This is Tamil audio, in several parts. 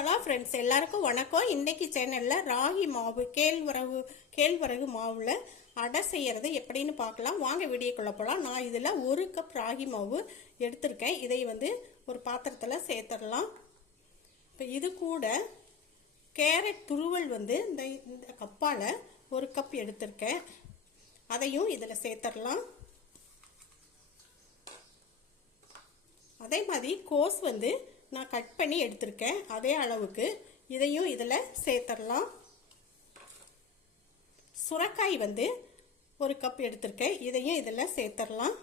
ஹலோ ஃப்ரெண்ட்ஸ் எல்லாருக்கும் வணக்கம். இன்னைக்கு சேனலில் ராகி மாவு கேழ்வரகு கேழ்வரகு மாவில் அடை செய்கிறது எப்படின்னு பார்க்கலாம். வாங்க வீடியோக்குள்ளே போகலாம் நான் இதில் ஒரு கப் ராகி மாவு எடுத்திருக்கேன். இதை வந்து ஒரு பாத்திரத்தில் சேர்த்துடலாம். இப்போ இது கூட கேரட் துருவல் வந்து இந்த இந்த கப்பால் ஒரு கப் எடுத்திருக்கேன். அதையும் இதில் சேர்த்துடலாம். அதே மாதிரி கோஸ் வந்து நான் கட் பண்ணி எடுத்திருக்கேன். அதே அளவுக்கு இதையும் இதில் சேர்த்துடலாம் சுரக்காய் வந்து ஒரு கப் எடுத்திருக்கேன். இதையும் இதில் சேர்த்துடலாம்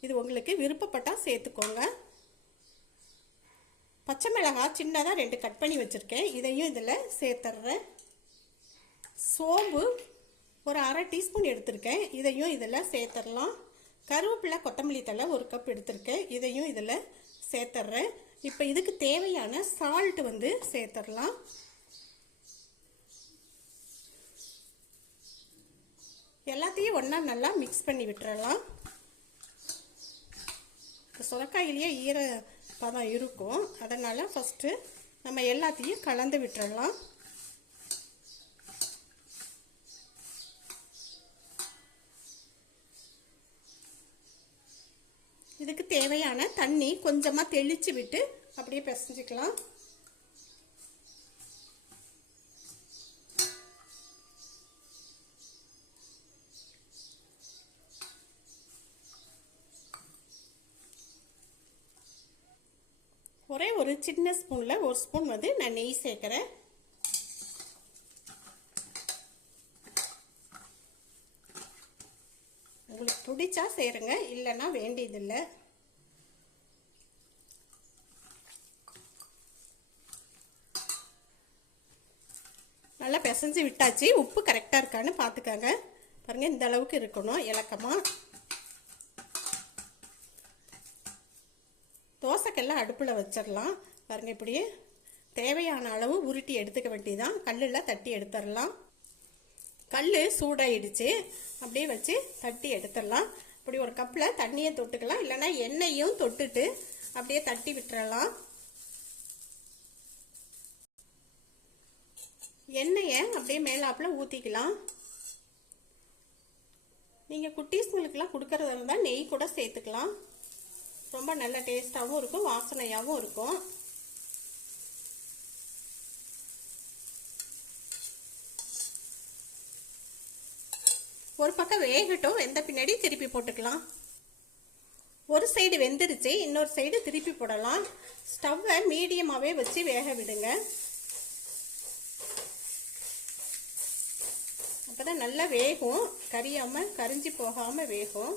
இது உங்களுக்கு விருப்பப்பட்டால் சேர்த்துக்கோங்க. பச்சை மிளகாய் சின்னதாக ரெண்டு கட் பண்ணி வச்சுருக்கேன். இதையும் இதில் சேர்த்துட்றேன் சோம்பு ஒரு அரை டீஸ்பூன் எடுத்திருக்கேன். இதையும் இதில் சேர்த்துடலாம் கருவேப்பிலை கொத்தமல்லி தலை ஒரு கப் எடுத்திருக்கேன். இதையும் இதில் சேர்த்துட்றேன் இப்போ இதுக்கு தேவையான சால்ட் வந்து சேர்த்துடலாம். எல்லாத்தையும் ஒன்றா நல்லா மிக்ஸ் பண்ணி விட்டுறலாம். சுரக்காயிலேயே ஈர பதம் இருக்கும். அதனால் ஃபஸ்ட்டு நம்ம எல்லாத்தையும் கலந்து விட்டுறலாம். இதுக்கு தேவையான தண்ணி கொஞ்சமாக தெளித்து விட்டு அப்படியே பிசைஞ்சிக்கலாம். ஒரே ஒரு சின்ன ஸ்பூனில் ஒரு ஸ்பூன் வந்து நான் நெய் சேர்க்குறேன். உங்களுக்கு பிடிச்சா சேருங்க இல்லைன்னா வேண்டியதில்லை. நல்லா பிசைஞ்சு விட்டாச்சு. உப்பு கரெக்டாக இருக்கான்னு பார்த்துக்கோங்க. பாருங்கள் இந்த அளவுக்கு இருக்கணும். இலக்கமாக தோசைக்கெல்லாம் அடுப்பில் வச்சிடலாம். பாருங்கள் இப்படியே தேவையான அளவு உருட்டி எடுத்துக்க வேண்டியதான் கல்லில் தட்டி எடுத்துடலாம். கல் சூடாயிடுச்சு. அப்படியே வச்சு தட்டி எடுத்துடலாம். இப்படி ஒரு கப்பில் தண்ணியை தொட்டுக்கலாம். இல்லைன்னா எண்ணெயும் தொட்டுட்டு அப்படியே தட்டி விட்டுறலாம். எண்ணெயை அப்படியே மேலாப்பில் ஊற்றிக்கலாம் நீங்கள் குட்டீஸ்களுக்கெல்லாம் கொடுக்கறதா இருந்தால் நெய் கூட சேர்த்துக்கலாம். ரொம்ப நல்ல டேஸ்ட்டாகவும் இருக்கும் வாசனையாகவும் இருக்கும். ஒரு பக்கம் வேகட்டும் வெந்த பின்னாடி திருப்பி போட்டுக்கலாம். ஒரு சைடு வெந்துருச்சு இன்னொரு சைடு திருப்பி போடலாம். ஸ்டவ்வை மீடியமாகவே வச்சு வேக விடுங்க. அப்போ தான் நல்லா வேகும். கரியாமல் கரிஞ்சு போகாமல் வேகும்.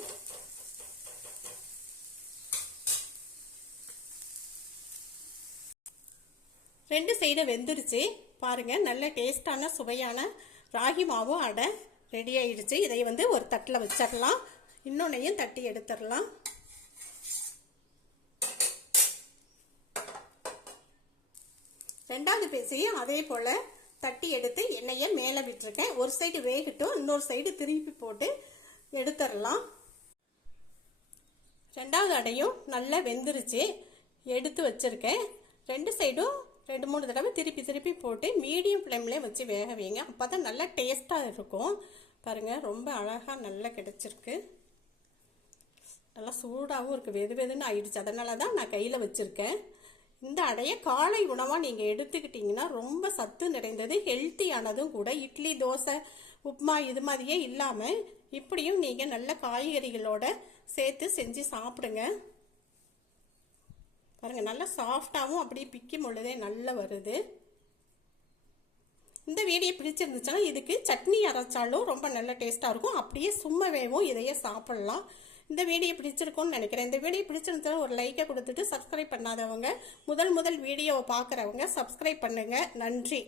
ரெண்டு சைடு வெந்துருச்சு. பாருங்கள் நல்ல டேஸ்டான சுவையான ராகி மாவு அடை ரெடி ஆயிடுச்சு. இதை வந்து ஒரு தட்டில் வச்சிடலாம். இன்னொன்னையும் தட்டி எடுத்துடலாம். ரெண்டாவது பேசையும் அதே போல் தட்டி எடுத்து எண்ணெயை இருக்கேன் ஒரு சைடு வேகட்டும் இன்னொரு சைடு திருப்பி போட்டு எடுத்துடலாம் ரெண்டாவது அடையும் நல்லா வெந்துருச்சு. எடுத்து வச்சுருக்கேன். ரெண்டு சைடும் ரெண்டு மூணு தடவை திருப்பி திருப்பி போட்டு மீடியம் ஃப்ளேம்லேயே வச்சு வேக வைங்க. அப்போ தான் நல்லா டேஸ்ட்டாக இருக்கும். பாருங்கள் ரொம்ப அழகாக நல்லா கிடச்சிருக்கு. நல்லா சூடாகவும் இருக்குது வெது வெதுன்னு ஆயிடுச்சு. அதனால தான் நான் கையில் வச்சுருக்கேன். இந்த அடையை காலை உணவாக நீங்கள் எடுத்துக்கிட்டிங்கன்னா ரொம்ப சத்து நிறைந்தது ஹெல்த்தியானதும் கூட. இட்லி தோசை உப்மா இது மாதிரியே இல்லாமல் இப்படியும் நீங்கள் நல்ல காய்கறிகளோட சேர்த்து செஞ்சு சாப்பிடுங்க. பாருங்கள் நல்லா சாஃப்டாகவும் அப்படியே பிக்கும் பொழுதே நல்லா வருது. இந்த வீடியோ பிடிச்சிருந்துச்சுன்னா இதுக்கு சட்னி அரைச்சாலும் ரொம்ப நல்ல டேஸ்ட்டாக இருக்கும். அப்படியே சும்மாவேவும் இதையே சாப்பிட்லாம். இந்த வீடியோ பிடிச்சிருக்கும்னு நினைக்கிறேன். இந்த வீடியோ பிடிச்சிருந்தா ஒரு லைக்கை கொடுத்துட்டு சப்ஸ்கிரைப் பண்ணாதவங்க முதல் முதல் வீடியோவை பார்க்குறவங்க சப்ஸ்கிரைப் பண்ணுங்கள் நன்றி.